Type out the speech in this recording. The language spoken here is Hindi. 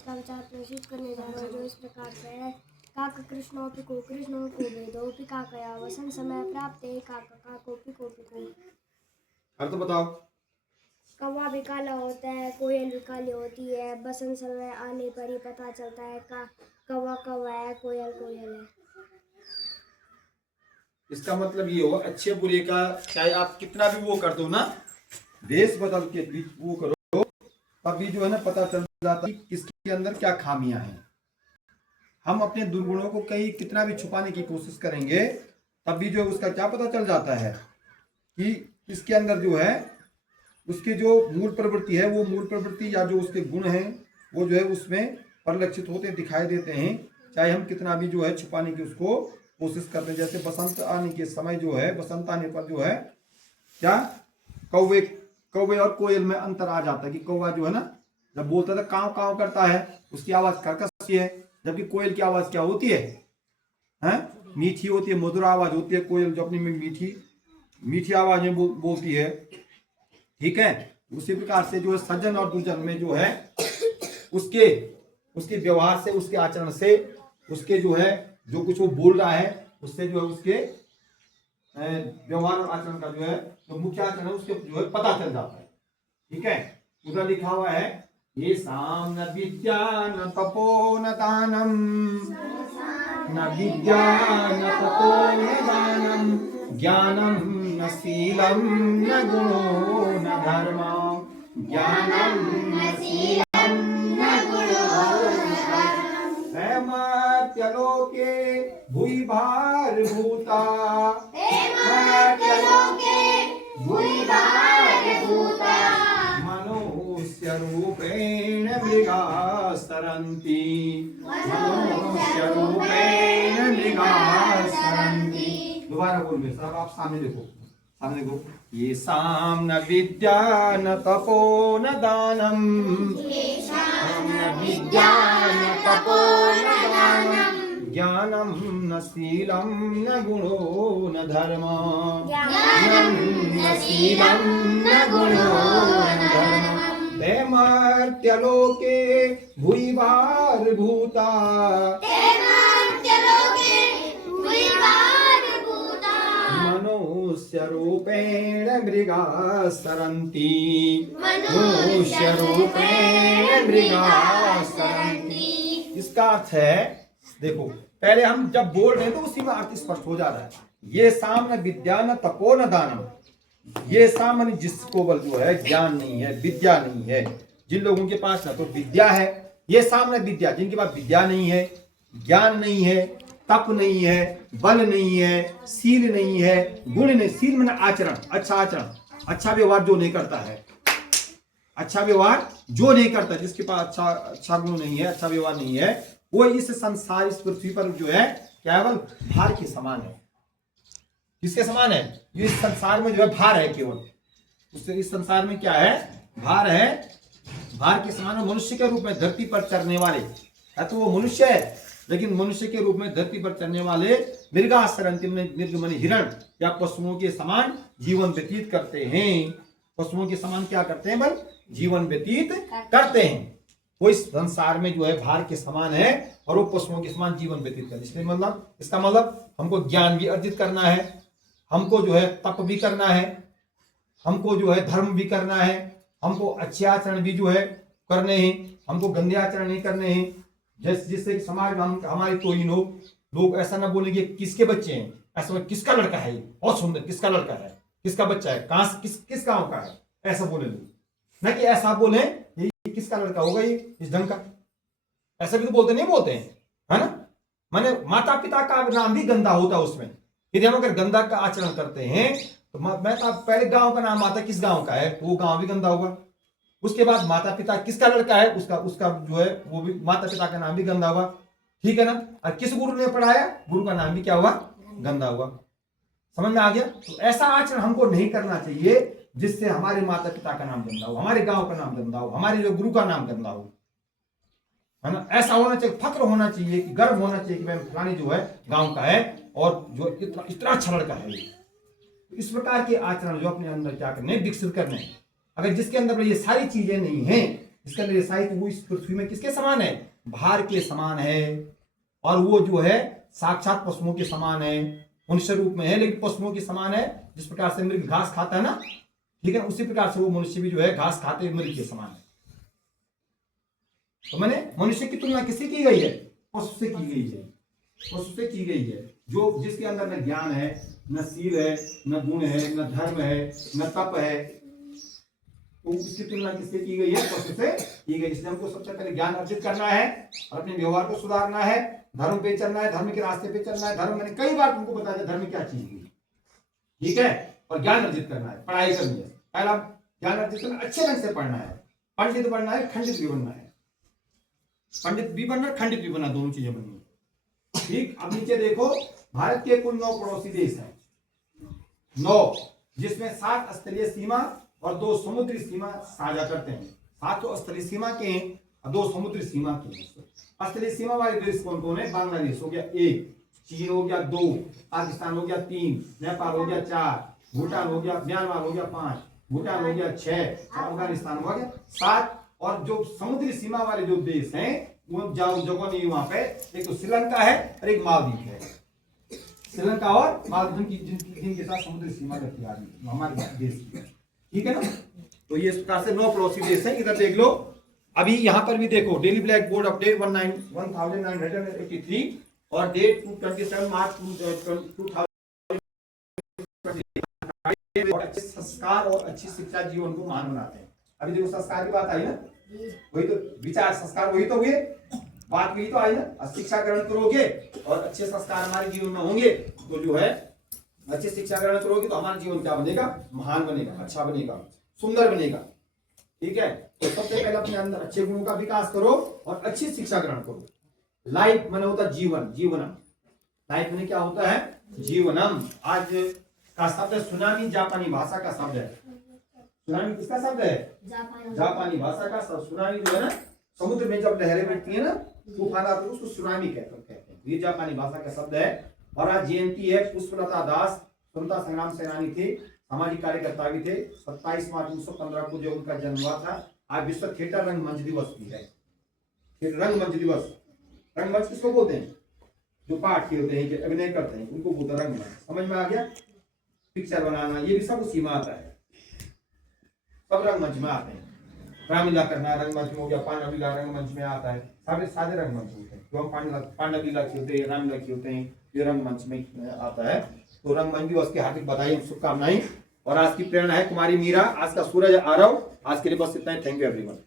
आज का विचार प्रस्तुत करने जा रहा हूँ जो इस प्रकार से है। काक कृष्णों को वेदो पिका कया वसंत समय प्राप्त है काका काको पिको पिको। अर्थ बताओ। कौवा भी काला होता है, कोयल भी काली होती है, बसंत समय आने पर ही पता चलता है का कौवा कौवा है, कोयल कोयल है। इसका मतलब ये हो अच्छे बुरे का चाहे आप कितना भी वो कर दो ना, देश बदल के भी वो करो, तब भी जो है ना पता चल जाता है कि किसके अंदर क्या खामियां हैं। हम अपने दुर्गुणों को कहीं कितना भी छुपाने की कोशिश करेंगे, तब भी जो है उसका क्या पता चल जाता है कि इसके अंदर जो है उसकी जो मूल प्रवृत्ति है, वो मूल प्रवृत्ति या जो उसके गुण हैं वो जो है उसमें परिलक्षित होते दिखाई देते हैं, चाहे हम कितना भी जो है छुपाने की उसको कोशिश करते हैं। जैसे बसंत आने के समय जो है, बसंत आने पर जो है क्या कौवे कौवे और कोयल में अंतर आ जाता है कि कौवा जो है ना जब बोलता था काव काव करता है, उसकी आवाज कर्कश है, जबकि कोयल की आवाज क्या होती है, हैं मीठी होती है, मधुर आवाज होती है। कोयल जो अपनी में मीठी मीठी आवाज में बोलती है, ठीक है। उसी प्रकार से जो है सज्जन और दुर्जन में जो है उसके उसके व्यवहार से, उसके आचरण से, उसके जो है जो कुछ वो बोल रहा है उससे जो है उसके व्यवहार और आचरण का जो है जो मुख्य आचरण है उसके जो है पता चल जाता है, ठीक है। उधर लिखा हुआ है ये साम न विद्या न तपो न दानम, न विद्या न तपो न दानम, ज्ञानम न शीलम न गुणो न धर्म, ज्ञानम न शीलम न गुणो न धर्म। मर्त्यलोके भूरि भार भूता, मर्त्यलोके भूरि भार भूता, मनुष्य रूपेण मृगा सरन्ति, मनुष्य रूपेण मृगा सरन्ति। दोबारा बोल सब आप सामने देखो, सामने देखो। ये साम न विद्या न तपो न दानम, न विद्या न तपो न दानम, ज्ञानम न शीलम न गुणो न धर्म, ज्ञानम न शीलम न गुणो न धर्म। मर्त्यलोके भूरि भार भूता, मनुष्य रूपेण मृगा सरन्ति, मनुष्य रूपेण मृगा सरन्ति। इसका अर्थ है, देखो पहले हम जब बोल रहे हैं तो उसी में अर्थ स्पष्ट हो जा रहा है। ये साम न विद्या न तपो न दानम, ये सामान्य जिसको बल जो है ज्ञान नहीं है, विद्या नहीं है, जिन लोगों के पास ना तो विद्या है, ये सामान्य विद्या, जिनके पास विद्या नहीं है, ज्ञान नहीं है, तप नहीं है, बल नहीं है, शील नहीं है, गुण नहीं। शील माने आचरण, अच्छा आचरण, अच्छा व्यवहार जो नहीं करता है, अच्छा व्यवहार जो नहीं करता, जिसके पास अच्छा गुण नहीं है, अच्छा व्यवहार नहीं है, वो इस संसार, इस पृथ्वी पर जो है केवल भार के समान है। किसके समान है? ये इस संसार में जो है भार है केवल, उससे इस संसार में क्या है, भार है, भार के समान। मनुष्य के रूप में धरती पर चरने वाले, या तो वो मनुष्य है लेकिन मनुष्य के रूप में धरती पर चलने वाले मृगा सरन्ति, मृग माने हिरण या पशुओं के समान जीवन व्यतीत करते हैं। पशुओं के समान क्या करते हैं? बल जीवन व्यतीत करते हैं। वो इस संसार में जो है भार के समान है और वो पशुओं के समान जीवन व्यतीत करते हैं। इसलिए मतलब इसका मतलब हमको ज्ञान भी अर्जित करना है, हमको जो है तप भी करना है, हमको जो है धर्म भी करना है, हमको अच्छे आचरण भी जो है करने हैं, हमको गंदे आचरण नहीं करने हैं, जिससे कि समाज में हमारे कोई लोग ऐसा ना बोले कि किसके बच्चे हैं, ऐसा किसका लड़का है, ये बहुत सुंदर, किसका लड़का है, किसका बच्चा है, कहां से किस गांव का है, ऐसा बोले लोग, न कि ऐसा बोले ये किसका लड़का होगा ये इस ढंग का। ऐसा भी तो बोलते नहीं बोलते हैं, है ना। माने माता पिता का नाम भी गंदा होता है उसमें। यदि हम अगर गंदा का आचरण करते हैं तो मैं तो पहले गांव का नाम आता, किस गांव का है, तो वो गांव भी गंदा होगा। उसके बाद माता पिता किसका लड़का है, उसका जो है वो भी माता पिता का नाम भी गंदा होगा, ठीक है ना। और किस गुरु ने पढ़ाया, गुरु का नाम भी क्या हुआ, गंदा हुआ। समझ में आ गया। तो ऐसा आचरण हमको नहीं करना चाहिए जिससे हमारे माता पिता का नाम गंदा हो, हमारे गांव का नाम गंदा हो, हमारे जो गुरु का नाम गंदा हो, है ना। ऐसा होना चाहिए, फक्र होना चाहिए, कि गर्व होना चाहिए कि मैं फलानी जो है गांव का है और जो इतना अच्छा लड़का है। इस प्रकार के आचरण जो अपने अंदर क्या करने, विकसित करने। अगर जिसके अंदर ये सारी चीजें नहीं हैं इसके अंदर साहित्य वो इस पृथ्वी में किसके समान है? भार के समान है। और वो जो है साक्षात पशुओं के समान है, मनुष्य रूप में है लेकिन पशुओं के समान है। जिस प्रकार से मृग घास खाता है ना, ठीक है, उसी प्रकार से वो मनुष्य भी जो है घास खाते हुए मृग के समान है। तो मैंने मनुष्य की तुलना किससे की गई है? पशु से की गई है, पशु से की गई है, जो जिसके अंदर न ज्ञान है, न शील है, न गुण है, न धर्म है, न तप है। तो उसकी तुलना किससे की गई है? पशु से की गई। इसलिए हमको सबसे पहले ज्ञान अर्जित करना है और अपने व्यवहार को सुधारना है, धर्म पे चलना है, धर्म के रास्ते पे चलना है। धर्म मैंने कई बार तुमको बताया धर्म क्या चीज है, ठीक है। और ज्ञान अर्जित करना है, पढ़ाई करनी है। पहला ज्ञान अर्जित करना, अच्छे ढंग से पढ़ना है, पंडित बनना है, खंडित भी बनना है। पंडित भी बनना, खंडित भी बनना, दोनों चीजें बननी है, ठीक। अब नीचे देखो, भारत के कुल 9 पड़ोसी देश हैं, 9, जिसमें 7 स्थलीय सीमा और 2 समुद्री सीमा साझा करते हैं। 7 तो स्थलीय सीमा के हैं और 2 समुद्री सीमा के हैं। स्थलीय सीमा वाले देश कौन कौन है? बांग्लादेश हो गया 1, चीन हो गया 2, पाकिस्तान हो गया 3, नेपाल हो गया 4, भूटान हो गया, म्यांमार हो गया 5, भूटान हो गया 6, अफगानिस्तान हो गया 7। और जो समुद्री सीमा वाले जो देश हैं वो जगह नहीं वहां पे, एक तो श्रीलंका है और एक मालदीव है। श्रीलंका और मालदीव की जिनके साथ समुद्री सीमा रहती है हमारे देश की, ठीक है ना। तो ये इस प्रकार से 9 पड़ोसी देश हैं। इधर देख लो, अभी यहाँ पर भी देखो, डेली ब्लैक बोर्ड अपडेट 1983 और डेट 27 मार्च 2000। अच्छे संस्कार और अच्छी शिक्षा जीवन को महान बनाते हैं। अभी देखो संस्कार की बात आई ना, वही तो विचार संस्कार वही तो हुए, बात वही तो आई ना। शिक्षा ग्रहण करोगे और अच्छे संस्कार हमारे जीवन में होंगे तो जो है अच्छी शिक्षा ग्रहण करोगे तो हमारा जीवन क्या बनेगा? महान बनेगा, अच्छा बनेगा, सुंदर बनेगा, ठीक है। तो सबसे पहले अपने अंदर अच्छे गुणों का विकास करो और अच्छी शिक्षा ग्रहण करो। लाइफ माने होता है जीवन, जीवनम। लाइफ में क्या होता है? जीवनम। आज का शब्द है सुनामी, जापानी भाषा का शब्द है। सुनामी किसका शब्द है? जापानी भाषा का शब्द। सुनामी जो है ना, समुद्र में जब लहरें बैठती है ना, तूफान आते हैं, उसको सुनामी कहते हैं। ये जापानी भाषा का शब्द है। और आज जयंती है पुष्पलता दास, स्वतंत्रता संग्राम सेनानी थे, सामाजिक कार्यकर्ता भी थे। 27 मार्च 1915 को जो उनका जन्म हुआ था। आज विश्व थिएटर रंगमंच दिवस भी है। रंगमंच दिवस, रंगमंच किसको बोलते हैं? जो पाठ खेलते हैं, अभिनय करते हैं, उनको बोलते हैं रंगमंच। समझ में आ गया? पिक्चर बनाना, ये भी सब उसी में आता है, सब रंगमंच में आते हैं। रामलीला करना रंगमंच में हो गया, पांडवलीला रंगमंच में आता है, सारे सारे रंगमंच होते हैं। जो हम पांडवलीला खेलते हैं, रामलीला खेलते हैं, ये रंगमंच में आता है। तो रंगमंच दिवस की हार्दिक बधाई, शुभकामनाएं। और आज की प्रेरणा है कुमारी मीरा। आज का सूरज आरव। आज के लिए बस इतना ही। Thank you everyone.